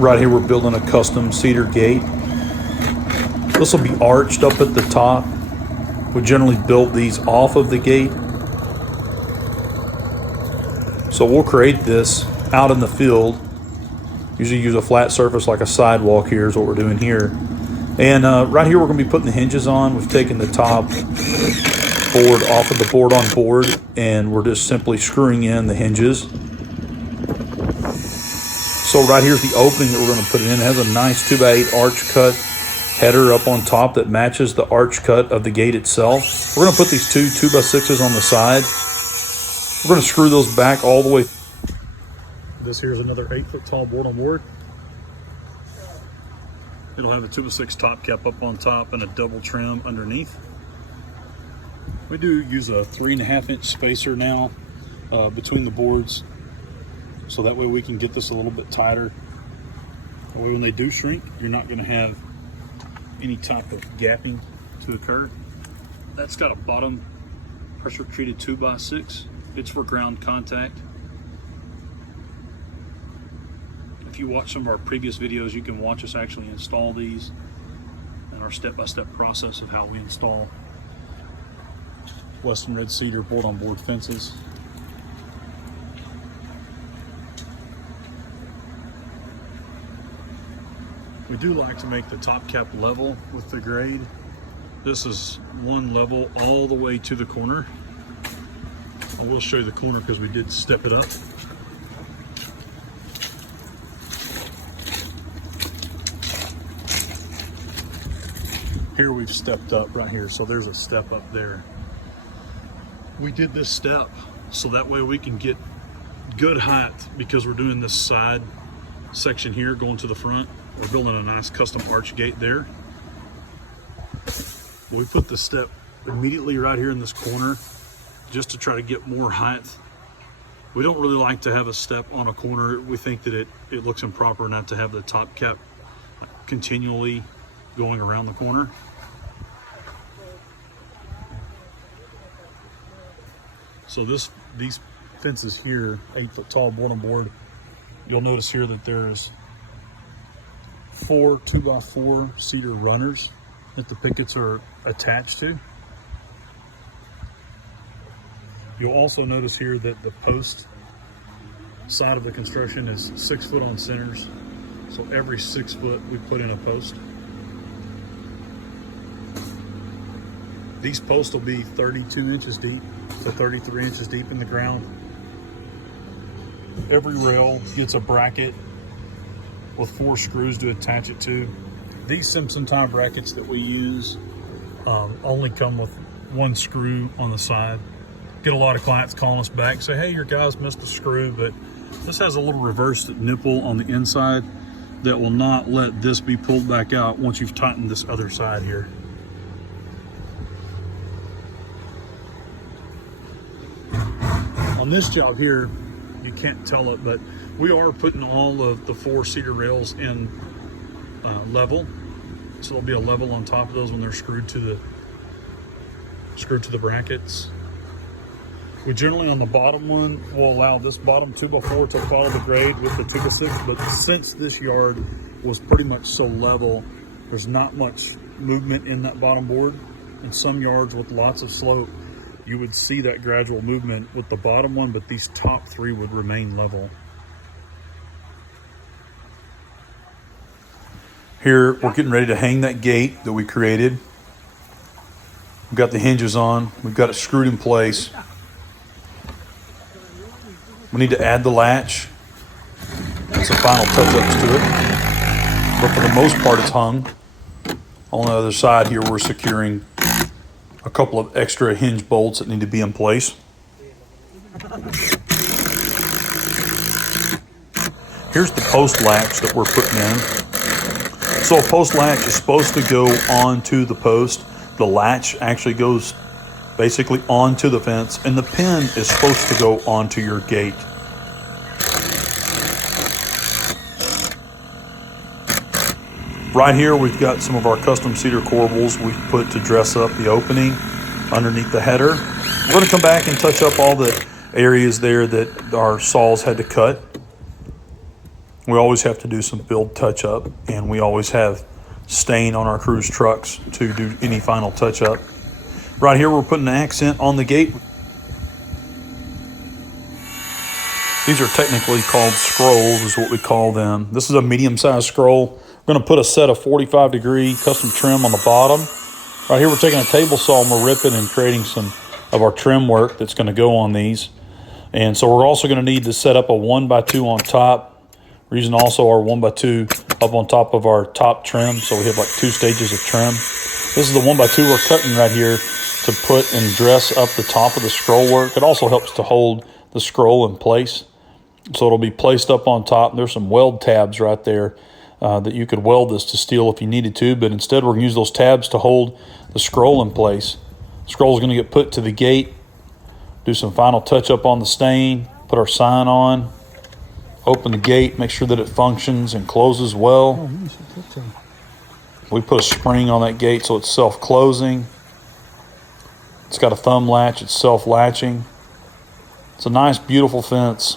Right here we're building a custom cedar gate. This will be arched up at the top. We generally build these off of the gate. So we'll create this out in the field. Usually use a flat surface like a sidewalk here is what we're doing here. And right here we're going to be putting the hinges on. We've taken the top board off of the board on board and we're just simply screwing in the hinges. So right here's the opening that we're going to put it in. It has a nice 2x8 arch cut header up on top that matches the arch cut of the gate itself. We're going to put these two 2x6s on the side. We're going to screw those back all the way. This here is another 8-foot tall board on board. It'll have a 2x6 top cap up on top and a double trim underneath. We do use a 3.5-inch spacer now between the boards, so that way we can get this a little bit tighter. That way when they do shrink, you're not going to have any type of gapping to occur. That's got a bottom pressure treated 2x6. It's for ground contact. If you watch some of our previous videos, you can watch us actually install these and our step-by-step process of how we install Western Red Cedar board-on-board fences. We do like to make the top cap level with the grade. This is one level all the way to the corner. I will show you the corner because we did step it up. Here we've stepped up right here, so there's a step up there. We did this step so that way we can get good height because we're doing this side section here going to the front. We're building a nice custom arch gate there. We put the step immediately right here in this corner just to try to get more height. We don't really like to have a step on a corner. We think that it looks improper not to have the top cap continually going around the corner. So these fences here, 8-foot tall board on board, you'll notice here that there's 4 2x4 cedar runners that the pickets are attached to. You'll also notice here that the post side of the construction is 6 foot on centers. So every 6 foot we put in a post. These posts will be 32 inches deep to 33 inches deep in the ground. Every rail gets a bracket with 4 screws to attach it to. These Simpson tie brackets that we use only come with 1 screw on the side. Get a lot of clients calling us back, say, hey, your guys missed a screw, but this has a little reversed nipple on the inside that will not let this be pulled back out once you've tightened this other side here. On this job here, you can't tell it, but we are putting all of the 4 cedar rails in level. So there'll be a level on top of those when they're screwed to the brackets. We generally on the bottom one will allow this bottom 2x4 to follow the grade with the 2x6, but since this yard was pretty much so level, there's not much movement in that bottom board. In some yards with lots of slope, you would see that gradual movement with the bottom one, but these top 3 would remain level. Here, we're getting ready to hang that gate that we created. We've got the hinges on. We've got it screwed in place. We need to add the latch and some final touch-ups to it. But for the most part, it's hung. On the other side here, we're securing a couple of extra hinge bolts that need to be in place. Here's the post latch that we're putting in. So a post latch is supposed to go onto the post. The latch actually goes basically onto the fence, and the pin is supposed to go onto your gate. Right here, we've got some of our custom cedar corbels we've put to dress up the opening underneath the header. We're going to come back and touch up all the areas there that our saws had to cut. we always have to do some build touch-up, and we always have stain on our cruise trucks to do any final touch-up. Right here, we're putting an accent on the gate. These are technically called scrolls, is what we call them. This is a medium-sized scroll. We're going to put a set of 45-degree custom trim on the bottom. Right here, we're taking a table saw and we're ripping and creating some of our trim work that's going to go on these. And so we're also going to need to set up a 1x2 on top. We're using also our 1x2 up on top of our top trim, so we have like 2 stages of trim. This is the 1x2 we're cutting right here to put and dress up the top of the scroll work. It also helps to hold the scroll in place. So it'll be placed up on top. There's some weld tabs right there that you could weld this to steel if you needed to, but instead we're going to use those tabs to hold the scroll in place. The scroll is going to get put to the gate, do some final touch up on the stain, put our sign on, open the gate, make sure that it functions and closes well. We put a spring on that gate so it's self-closing. It's got a thumb latch, it's self-latching. It's a nice, beautiful fence.